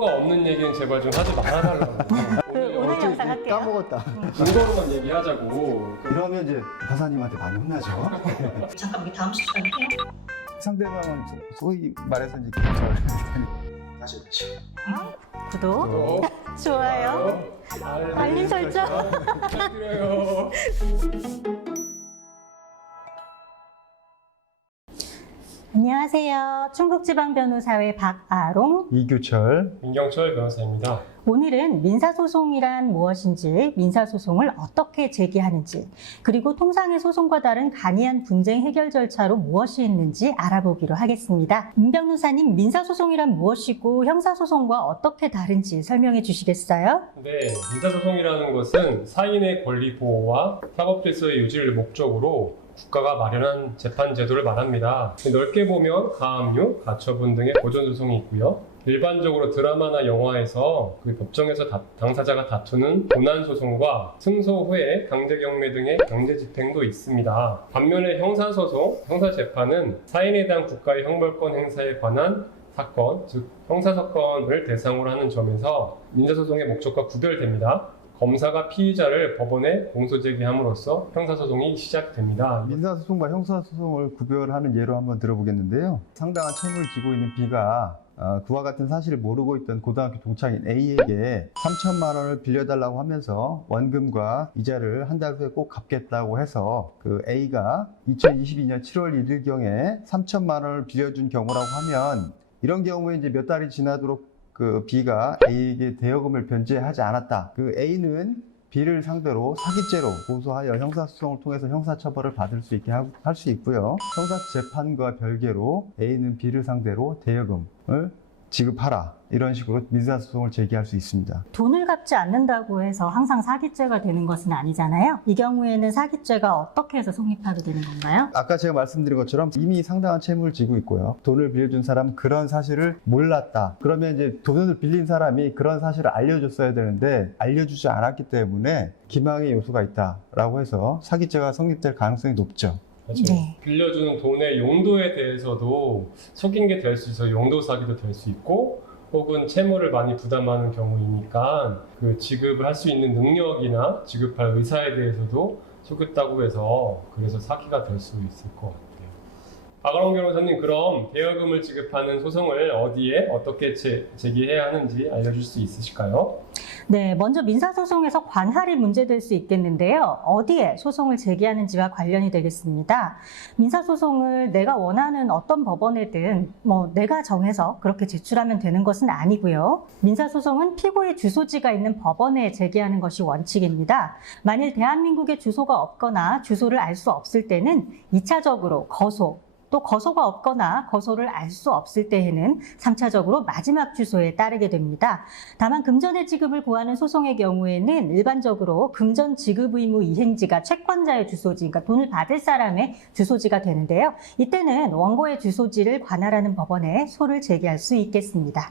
근거가 없는 얘기는 제발 좀 하지 말아달라고. 오늘 영상 할게요. 까먹었다. 근거로만 얘기하자고. 이러면 이제 박사님한테 많이 혼나죠. 잠깐 우리 다음 시간에 해요. 상대방은 소위 말해서 이제 기절. 다시. 구독, 좋아요, 알림 설정. 부탁드려요. 안녕하세요. 충북지방변호사회 박아롱, 이규철. 민경철 변호사입니다. 오늘은 민사소송이란 무엇인지, 민사소송을 어떻게 제기하는지, 그리고 통상의 소송과 다른 간이한 분쟁 해결 절차로 무엇이 있는지 알아보기로 하겠습니다. 임 변호사님, 민사소송이란 무엇이고 형사소송과 어떻게 다른지 설명해 주시겠어요? 네, 민사소송이라는 것은 사인의 권리 보호와 사법질서의 유지를 목적으로 국가가 마련한 재판 제도를 말합니다. 넓게 보면 가압류, 가처분 등의 고전소송이 있고요. 일반적으로 드라마나 영화에서 그 법정에서 당사자가 다투는 고난소송과 승소 후에 강제경매 등의 강제집행도 있습니다. 반면에 형사소송, 형사재판은 사인에 대한 국가의 형벌권 행사에 관한 사건, 즉 형사사건을 대상으로 하는 점에서 민사소송의 목적과 구별됩니다. 검사가 피의자를 법원에 공소제기함으로써 형사소송이 시작됩니다. 민사소송과 형사소송을 구별하는 예로 한번 들어보겠는데요. 상당한 채무를 지고 있는 B가 그와 같은 사실을 모르고 있던 고등학교 동창인 A에게 3천만 원을 빌려달라고 하면서 원금과 이자를 한 달 후에 꼭 갚겠다고 해서 그 A가 2022년 7월 1일경에 3천만 원을 빌려준 경우라고 하면, 이런 경우에 이제 몇 달이 지나도록 그 B가 A에게 대여금을 변제하지 않았다. 그 A는 B를 상대로 사기죄로 고소하여 형사소송을 통해서 형사처벌을 받을 수 있게 할 수 있고요. 형사재판과 별개로 A는 B를 상대로 대여금을 지급하라, 이런 식으로 민사소송을 제기할 수 있습니다. 돈을 갚지 않는다고 해서 항상 사기죄가 되는 것은 아니잖아요. 이 경우에는 사기죄가 어떻게 해서 성립하게 되는 건가요? 아까 제가 말씀드린 것처럼 이미 상당한 채무를 지고 있고요. 돈을 빌려준 사람은 그런 사실을 몰랐다. 그러면 이제 돈을 빌린 사람이 그런 사실을 알려줬어야 되는데 알려주지 않았기 때문에 기망의 요소가 있다라고 해서 사기죄가 성립될 가능성이 높죠. 그렇죠. 네. 빌려주는 돈의 용도에 대해서도 속인 게 될 수 있어서 용도 사기도 될 수 있고, 혹은 채무를 많이 부담하는 경우이니까 그 지급을 할 수 있는 능력이나 지급할 의사에 대해서도 속였다고 해서 그래서 사기가 될 수 있을 것 같아요. 박아롱 변호사님, 그럼 대여금을 지급하는 소송을 어디에 어떻게 제기해야 하는지 알려줄 수 있으실까요? 네, 먼저 민사소송에서 관할이 문제될 수 있겠는데요. 어디에 소송을 제기하는지와 관련이 되겠습니다. 민사소송을 내가 원하는 어떤 법원에든 내가 정해서 그렇게 제출하면 되는 것은 아니고요. 민사소송은 피고의 주소지가 있는 법원에 제기하는 것이 원칙입니다. 만일 대한민국에 주소가 없거나 주소를 알 수 없을 때는 2차적으로 거소, 또 거소가 없거나 거소를 알 수 없을 때에는 3차적으로 마지막 주소에 따르게 됩니다. 다만 금전의 지급을 구하는 소송의 경우에는 일반적으로 금전 지급 의무 이행지가 채권자의 주소지, 그러니까 돈을 받을 사람의 주소지가 되는데요. 이때는 원고의 주소지를 관할하는 법원에 소를 제기할 수 있겠습니다.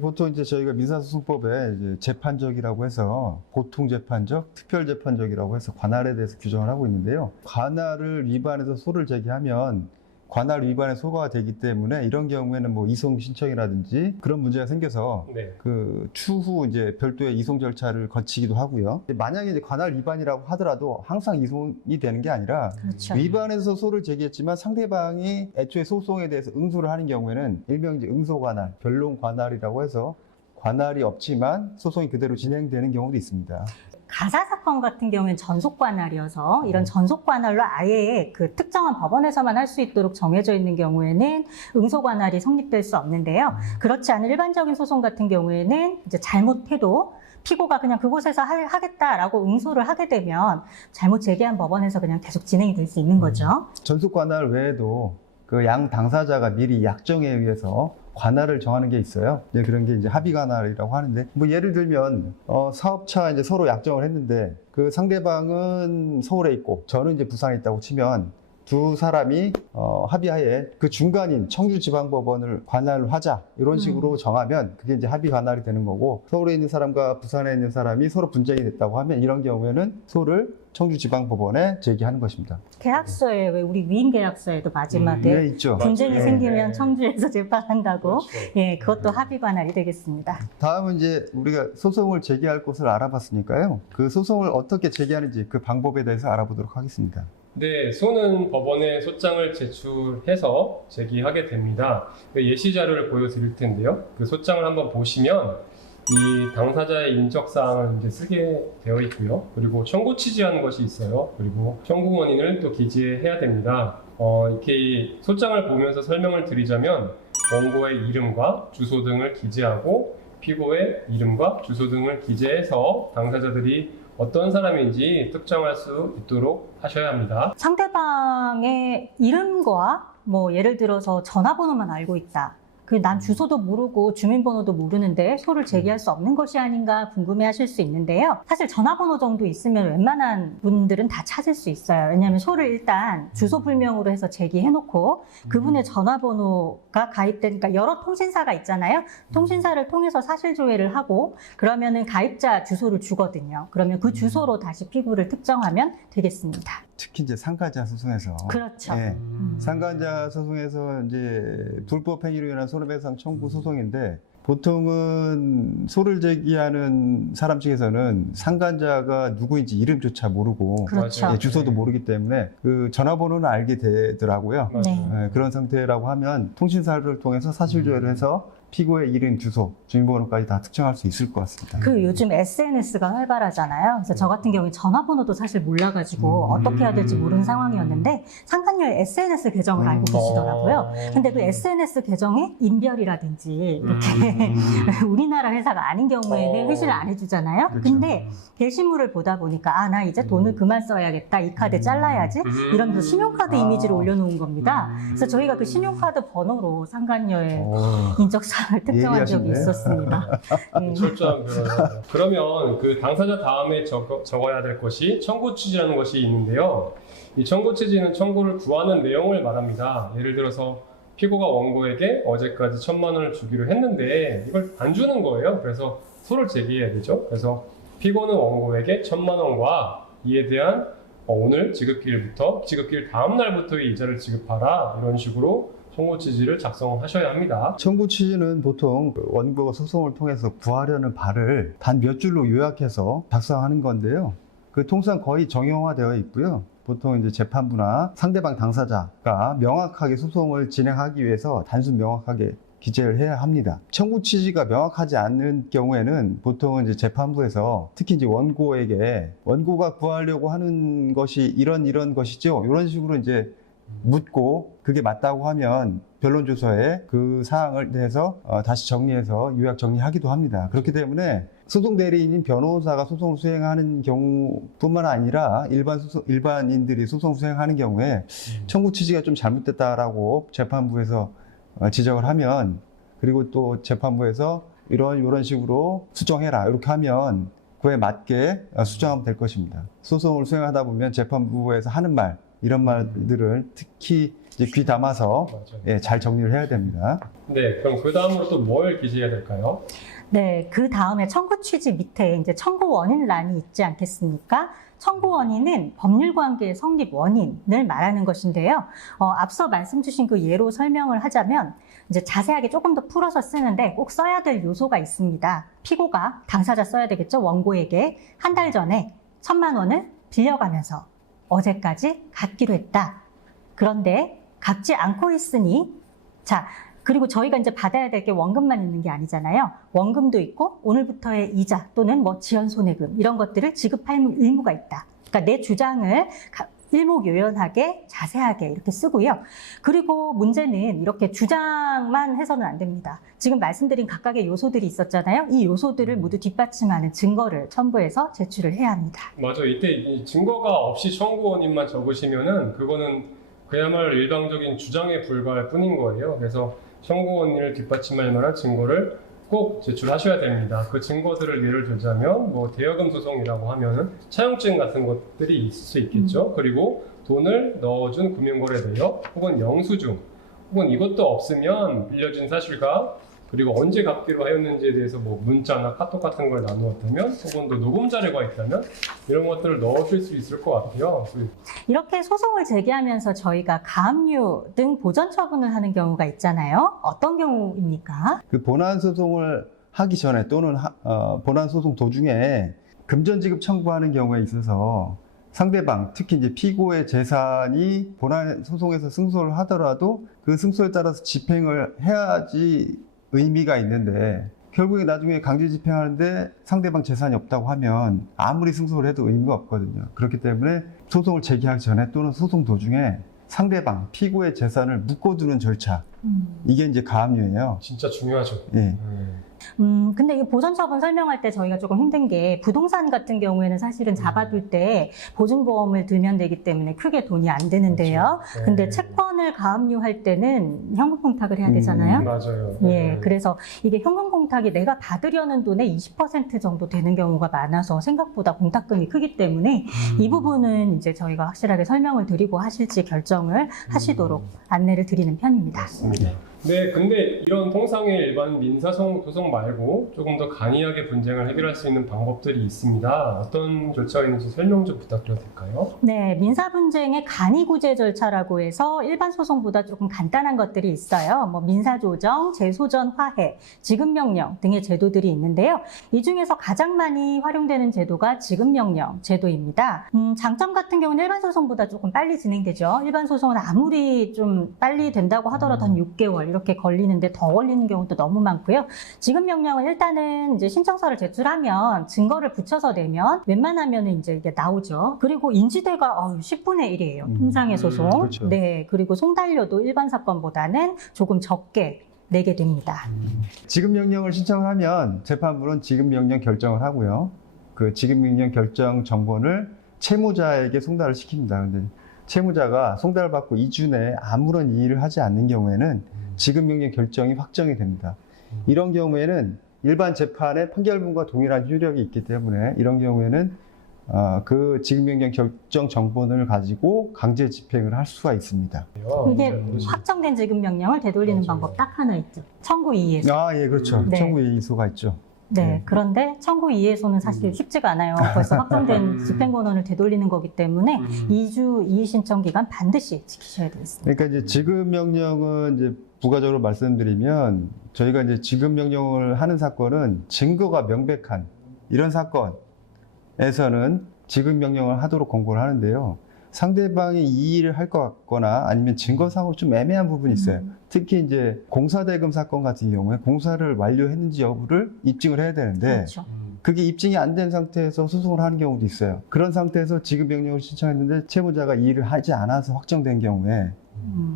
보통 이제 저희가 민사소송법에 이제 재판적이라고 해서 보통재판적, 특별재판적이라고 해서 관할에 대해서 규정을 하고 있는데요. 관할을 위반해서 소를 제기하면 관할 위반의 소가 되기 때문에 이런 경우에는 이송 신청이라든지 그런 문제가 생겨서 네. 그 추후 이제 별도의 이송 절차를 거치기도 하고요. 만약에 이제 관할 위반이라고 하더라도 항상 이송이 되는 게 아니라, 그렇죠. 위반해서 소를 제기했지만 상대방이 애초에 소송에 대해서 응소를 하는 경우에는 일명 이제 응소관할, 변론 관할이라고 해서 관할이 없지만 소송이 그대로 진행되는 경우도 있습니다. 가사 사건 같은 경우는 전속 관할이어서 이런 전속 관할로 아예 그 특정한 법원에서만 할 수 있도록 정해져 있는 경우에는 응소 관할이 성립될 수 없는데요. 그렇지 않은 일반적인 소송 같은 경우에는 이제 잘못해도 피고가 그냥 그곳에서 하겠다라고 응소를 하게 되면 잘못 제기한 법원에서 그냥 계속 진행이 될 수 있는 거죠. 전속 관할 외에도 그 양 당사자가 미리 약정에 의해서 관할을 정하는 게 있어요. 그런 게 이제 합의 관할이라고 하는데, 예를 들면 사업차 이제 서로 약정을 했는데 그 상대방은 서울에 있고 저는 이제 부산에 있다고 치면 두 사람이 합의하에 그 중간인 청주지방법원을 관할하자 이런 식으로 정하면 그게 이제 합의 관할이 되는 거고, 서울에 있는 사람과 부산에 있는 사람이 서로 분쟁이 됐다고 하면 이런 경우에는 소를 청주지방법원에 제기하는 것입니다. 계약서에 왜 우리 위임 계약서에도 마지막에 네, 있죠. 분쟁이 맞아요. 생기면 네. 청주에서 재판한다고. 그렇죠. 예, 그것도 합의 관할이 되겠습니다. 다음은 이제 우리가 소송을 제기할 곳을 알아봤으니까요. 그 소송을 어떻게 제기하는지 그 방법에 대해서 알아보도록 하겠습니다. 네, 소는 법원에 소장을 제출해서 제기하게 됩니다. 그 예시 자료를 보여드릴 텐데요. 그 소장을 한번 보시면 이 당사자의 인적사항을 이제 쓰게 되어 있고요. 그리고 청구 취지하는 것이 있어요. 그리고 청구 원인을 또 기재해야 됩니다. 이렇게 이 소장을 보면서 설명을 드리자면 원고의 이름과 주소 등을 기재하고 피고의 이름과 주소 등을 기재해서 당사자들이 어떤 사람인지 특정할 수 있도록 하셔야 합니다. 상대방의 이름과 뭐 예를 들어서 전화번호만 알고 있다. 난 주소도 모르고 주민번호도 모르는데 소를 제기할 수 없는 것이 아닌가 궁금해하실 수 있는데요. 사실 전화번호 정도 있으면 웬만한 분들은 다 찾을 수 있어요. 왜냐하면 소를 일단 주소 불명으로 해서 제기해놓고 그분의 전화번호가 가입된, 그러니까 여러 통신사가 있잖아요. 통신사를 통해서 사실 조회를 하고 그러면은 가입자 주소를 주거든요. 그러면 그 주소로 다시 피고를 특정하면 되겠습니다. 특히 이제 상가자 소송에서. 그렇죠. 예. 상가자 소송에서 이제 불법 행위로 인한 손해배상 청구 소송인데, 보통은 소를 제기하는 사람 측에서는 상간자가 누구인지 이름조차 모르고 그렇죠. 맞아요. 주소도 모르기 때문에 그 전화번호는 알게 되더라고요. 맞아요. 그런 상태라고 하면 통신사를 통해서 사실 조회를 해서 피고의 이름, 주소, 주민번호까지 다 특정할 수 있을 것 같습니다. 그 요즘 SNS가 활발하잖아요. 그래서 저 같은 경우에 전화번호도 사실 몰라가지고 어떻게 해야 될지 모르는 상황이었는데 상간녀의 SNS 계정을 알고 계시더라고요. 근데 그 SNS 계정에 인별이라든지 이렇게 우리나라 회사가 아닌 경우에는 회시를 안 해주잖아요. 그렇죠. 근데 게시물을 보다 보니까 나 이제 돈을 그만 써야겠다. 이 카드 잘라야지. 이러면서 신용카드 이미지를 올려놓은 겁니다. 그래서 저희가 그 신용카드 번호로 상간녀의 인적사항을 특정한 적이 예리하시네요. 있었습니다. 철저한 변호사죠. 그러면 그 당사자 다음에 적어야 될 것이 청구 취지라는 것이 있는데요. 이 청구 취지는 청구를 구하는 내용을 말합니다. 예를 들어서 피고가 원고에게 어제까지 1,000만 원을 주기로 했는데 이걸 안 주는 거예요. 그래서 소를 제기해야 되죠. 그래서 피고는 원고에게 1,000만 원과 이에 대한 오늘 지급기일부터 지급기일 다음 날부터의 이자를 지급하라, 이런 식으로 청구 취지를 작성하셔야 합니다. 청구 취지는 보통 원고가 소송을 통해서 구하려는 바를 단 몇 줄로 요약해서 작성하는 건데요. 그 통상 거의 정형화되어 있고요. 보통 이제 재판부나 상대방 당사자가 명확하게 소송을 진행하기 위해서 단순 명확하게 기재를 해야 합니다. 청구 취지가 명확하지 않은 경우에는 보통은 이제 재판부에서 특히 이제 원고가 구하려고 하는 것이 이런 것이죠. 이런 식으로 이제 묻고 그게 맞다고 하면 변론조서에 그 사항을 대해서 다시 정리해서 요약 정리하기도 합니다. 그렇기 때문에 소송 대리인인 변호사가 소송을 수행하는 경우뿐만 아니라 일반인들이 소송 수행하는 경우에 청구 취지가 좀 잘못됐다라고 재판부에서 지적을 하면, 그리고 또 재판부에서 이런 식으로 수정해라 이렇게 하면 그에 맞게 수정하면 될 것입니다. 소송을 수행하다 보면 재판부에서 하는 말, 이런 말들을 특히 이제 귀 담아서 잘 정리를 해야 됩니다. 네, 그럼 그 다음으로 또 뭘 기재해야 될까요? 네, 그 다음에 청구 취지 밑에 이제 청구 원인란이 있지 않겠습니까? 청구 원인은 법률관계의 성립 원인을 말하는 것인데요. 앞서 말씀 주신 그 예로 설명을 하자면 이제 자세하게 조금 더 풀어서 쓰는데 꼭 써야 될 요소가 있습니다. 피고가 당사자 써야 되겠죠. 원고에게 한 달 전에 1,000만 원을 빌려가면서 어제까지 갚기로 했다. 그런데 갚지 않고 있으니, 자, 그리고 저희가 이제 받아야 될 게 원금만 있는 게 아니잖아요. 원금도 있고 오늘부터의 이자 또는 뭐 지연손해금 이런 것들을 지급할 의무가 있다. 그러니까 내 주장을 일목요연하게 자세하게 이렇게 쓰고요. 그리고 문제는 이렇게 주장만 해서는 안 됩니다. 지금 말씀드린 각각의 요소들이 있었잖아요. 이 요소들을 모두 뒷받침하는 증거를 첨부해서 제출을 해야 합니다. 맞아요. 이때 이 증거가 없이 청구 원인만 적으시면은 그거는 그야말로 일방적인 주장에 불과할 뿐인 거예요. 그래서 청구 원인을 뒷받침할 만한 증거를 꼭 제출하셔야 됩니다. 그 증거들을 예를 들자면 뭐 대여금 소송이라고 하면은 차용증 같은 것들이 있을 수 있겠죠. 그리고 돈을 넣어준 금융거래 내역 혹은 영수증 혹은 이것도 없으면 빌려준 사실과 그리고 언제 갚기로 하였는지에 대해서 뭐 문자나 카톡 같은 걸 나누었다면 혹은 또 녹음 자료가 있다면 이런 것들을 넣어줄 수 있을 것 같아요. 이렇게 소송을 제기하면서 저희가 가압류 등 보전 처분을 하는 경우가 있잖아요. 어떤 경우입니까? 그 본안 소송을 하기 전에 또는 본안 소송 도중에 금전 지급 청구하는 경우에 있어서 상대방, 특히 이제 피고의 재산이 본안 소송에서 승소를 하더라도 그 승소에 따라서 집행을 해야지 의미가 있는데 결국에 나중에 강제 집행하는데 상대방 재산이 없다고 하면 아무리 승소를 해도 의미가 없거든요. 그렇기 때문에 소송을 제기하기 전에 또는 소송 도중에 상대방, 피고의 재산을 묶어두는 절차, 이게 이제 가압류예요. 진짜 중요하죠. 예. 근데 이 보전 처분 설명할 때 저희가 조금 힘든 게 부동산 같은 경우에는 사실은 잡아둘 때 보증보험을 들면 되기 때문에 크게 돈이 안 드는데요. 그렇죠. 네. 근데 채권을 가압류할 때는 현금 공탁을 해야 되잖아요. 맞아요. 예, 그래서 이게 현금 공탁이 내가 받으려는 돈의 20% 정도 되는 경우가 많아서 생각보다 공탁금이 크기 때문에 이 부분은 이제 저희가 확실하게 설명을 드리고 하실지 결정을 하시도록 안내를 드리는 편입니다. 맞습니다. 네, 근데 이런 통상의 일반 민사소송 말고 조금 더 간이하게 분쟁을 해결할 수 있는 방법들이 있습니다. 어떤 절차가 있는지 설명 좀 부탁드려도 될까요? 네, 민사분쟁의 간이구제 절차라고 해서 일반 소송보다 조금 간단한 것들이 있어요. 뭐 민사조정, 재소전 화해, 지급명령 등의 제도들이 있는데요. 이 중에서 가장 많이 활용되는 제도가 지급명령 제도입니다. 장점 같은 경우는 일반 소송보다 조금 빨리 진행되죠. 일반 소송은 아무리 좀 빨리 된다고 하더라도 한 6개월 이렇게 걸리는데 더 걸리는 경우도 너무 많고요. 지급명령은 일단은 이제 신청서를 제출하면 증거를 붙여서 내면 웬만하면은 이제 이게 나오죠. 그리고 인지대가 10분의 1이에요. 통상의 소송. 그렇죠. 네, 그리고 송달료도 일반 사건보다는 조금 적게 내게 됩니다. 지급명령을 신청을 하면 재판부는 지급명령 결정을 하고요. 그 지급명령 결정 정보를 채무자에게 송달을 시킵니다. 근데 채무자가 송달을 받고 2주 내에 아무런 이의를 하지 않는 경우에는 지급명령 결정이 확정이 됩니다. 이런 경우에는 일반 재판의 판결문과 동일한 효력이 있기 때문에 이런 경우에는 그 지급명령 결정 정보를 가지고 강제 집행을 할 수가 있습니다. 이게 확정된 지급명령을 되돌리는 맞아요. 방법 딱 하나 있죠. 청구 이의소. 예, 그렇죠. 네. 청구 이의소가 있죠. 네, 그런데 청구 이의소는 사실 쉽지가 않아요. 벌써 확정된 집행권한을 되돌리는 거기 때문에 2주 이의 신청 기간 반드시 지키셔야 되겠습니다. 그러니까 이제 지급명령은 이제 부가적으로 말씀드리면 저희가 이제 지급명령을 하는 사건은 증거가 명백한 이런 사건에서는 지급명령을 하도록 권고를 하는데요. 상대방이 이의를 할 것 같거나 아니면 증거상으로 좀 애매한 부분이 있어요. 특히 이제 공사대금 사건 같은 경우에 공사를 완료했는지 여부를 입증을 해야 되는데 그렇죠. 그게 입증이 안 된 상태에서 소송을 하는 경우도 있어요. 그런 상태에서 지급명령을 신청했는데 채무자가 이의를 하지 않아서 확정된 경우에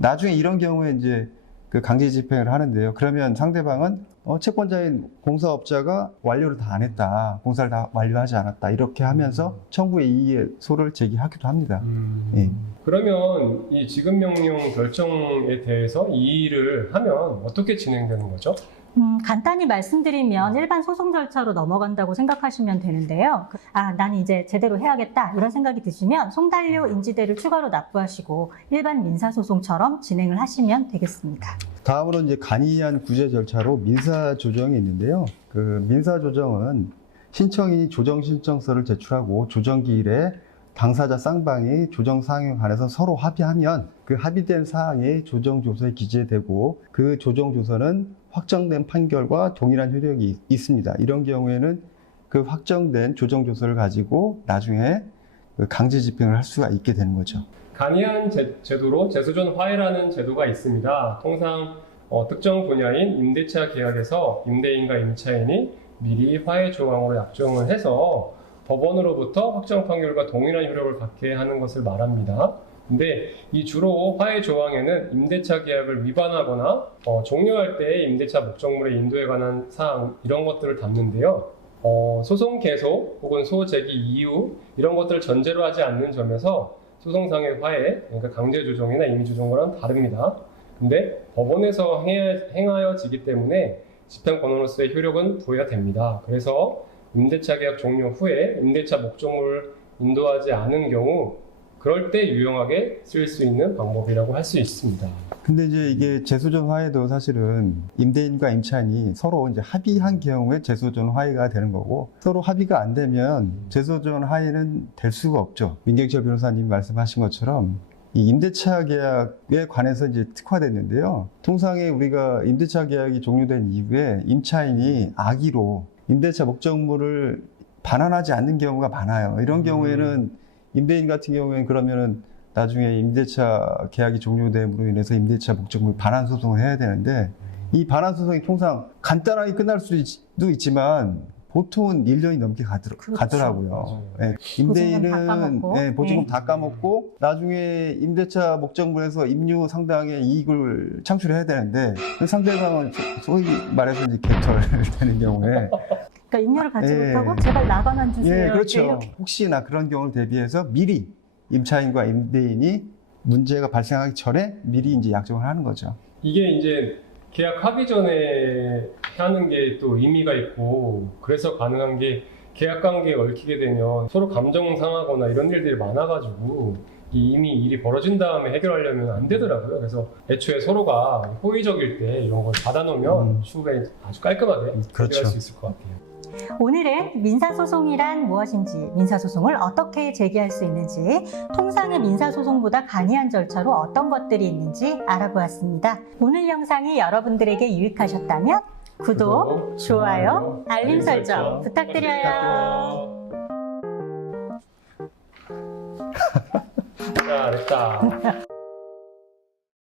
나중에 이런 경우에 이제 그 강제 집행을 하는데요. 그러면 상대방은 채권자인 공사업자가 완료를 다 안 했다, 공사를 다 완료하지 않았다 이렇게 하면서 청구의 이의소를 제기하기도 합니다. 예. 그러면 이 지급명령 결정에 대해서 이의를 하면 어떻게 진행되는 거죠? 간단히 말씀드리면 일반 소송 절차로 넘어간다고 생각하시면 되는데요. 나는 이제 제대로 해야겠다 이런 생각이 드시면 송달료 인지대를 추가로 납부하시고 일반 민사소송처럼 진행을 하시면 되겠습니다. 다음으로 이제 간이한 구제 절차로 민사조정이 있는데요. 그 민사조정은 신청인이 조정신청서를 제출하고 조정기일에 당사자 쌍방이 조정 사항에 관해서 서로 합의하면 그 합의된 사항이 조정조서에 기재되고 그 조정조서는 확정된 판결과 동일한 효력이 있습니다. 이런 경우에는 그 확정된 조정조서를 가지고 나중에 그 강제 집행을 할 수가 있게 되는 거죠. 간이한 제도로 재소전 화해라는 제도가 있습니다. 통상 특정 분야인 임대차 계약에서 임대인과 임차인이 미리 화해 조항으로 약정을 해서 법원으로부터 확정 판결과 동일한 효력을 갖게 하는 것을 말합니다. 근데 이 주로 화해 조항에는 임대차 계약을 위반하거나 종료할 때 임대차 목적물의 인도에 관한 사항 이런 것들을 담는데요. 소송 계속 혹은 소제기 이유 이런 것들을 전제로 하지 않는 점에서 소송상의 화해, 그러니까 강제조정이나 임의조정과는 다릅니다. 근데 법원에서 행하여지기 때문에 집행권으로서의 효력은 부여가 됩니다. 그래서 임대차 계약 종료 후에 임대차 목적물을 인도하지 않은 경우 그럴 때 유용하게 쓸 수 있는 방법이라고 할 수 있습니다. 근데 이제 이게 재소전 화해도 사실은 임대인과 임차인이 서로 이제 합의한 경우에 재소전 화해가 되는 거고, 서로 합의가 안 되면 재소전 화해는 될 수가 없죠. 민경철 변호사님이 말씀하신 것처럼 이 임대차 계약에 관해서 이제 특화됐는데요. 통상에 우리가 임대차 계약이 종료된 이후에 임차인이 악의로 임대차 목적물을 반환하지 않는 경우가 많아요. 이런 경우에는 임대인 같은 경우에는 그러면은 나중에 임대차 계약이 종료됨으로 인해서 임대차 목적물 반환 소송을 해야 되는데, 이 반환 소송이 통상 간단하게 끝날 수도 있지만 보통은 1년이 넘게 가더라고요. 네, 임대인은 보증금 다 까먹고. 보증금 다 까먹고 나중에 임대차 목적물에서 임류 상당의 이익을 창출해야 되는데, 그 상대방은 소위 말해서 이제 개털되는 경우에 그러니까 임료를 받지 예. 못하고 제발 나가만 주세요. 예, 그렇죠. 이렇게. 혹시나 그런 경우를 대비해서 미리 임차인과 임대인이 문제가 발생하기 전에 미리 이제 약정을 하는 거죠. 이게 이제 계약하기 전에 하는 게 또 의미가 있고, 그래서 가능한 게 계약 관계에 얽히게 되면 서로 감정 상하거나 이런 일들이 많아가지고 이미 일이 벌어진 다음에 해결하려면 안 되더라고요. 그래서 애초에 서로가 호의적일 때 이런 걸 받아놓으면 추후에 아주 깔끔하게 그렇죠. 해결할 수 있을 것 같아요. 오늘은 민사소송이란 무엇인지, 민사소송을 어떻게 제기할 수 있는지, 통상의 민사소송보다 간이한 절차로 어떤 것들이 있는지 알아보았습니다. 오늘 영상이 여러분들에게 유익하셨다면 구독, 좋아요, 알림 설정 부탁드려요. 자, 됐다.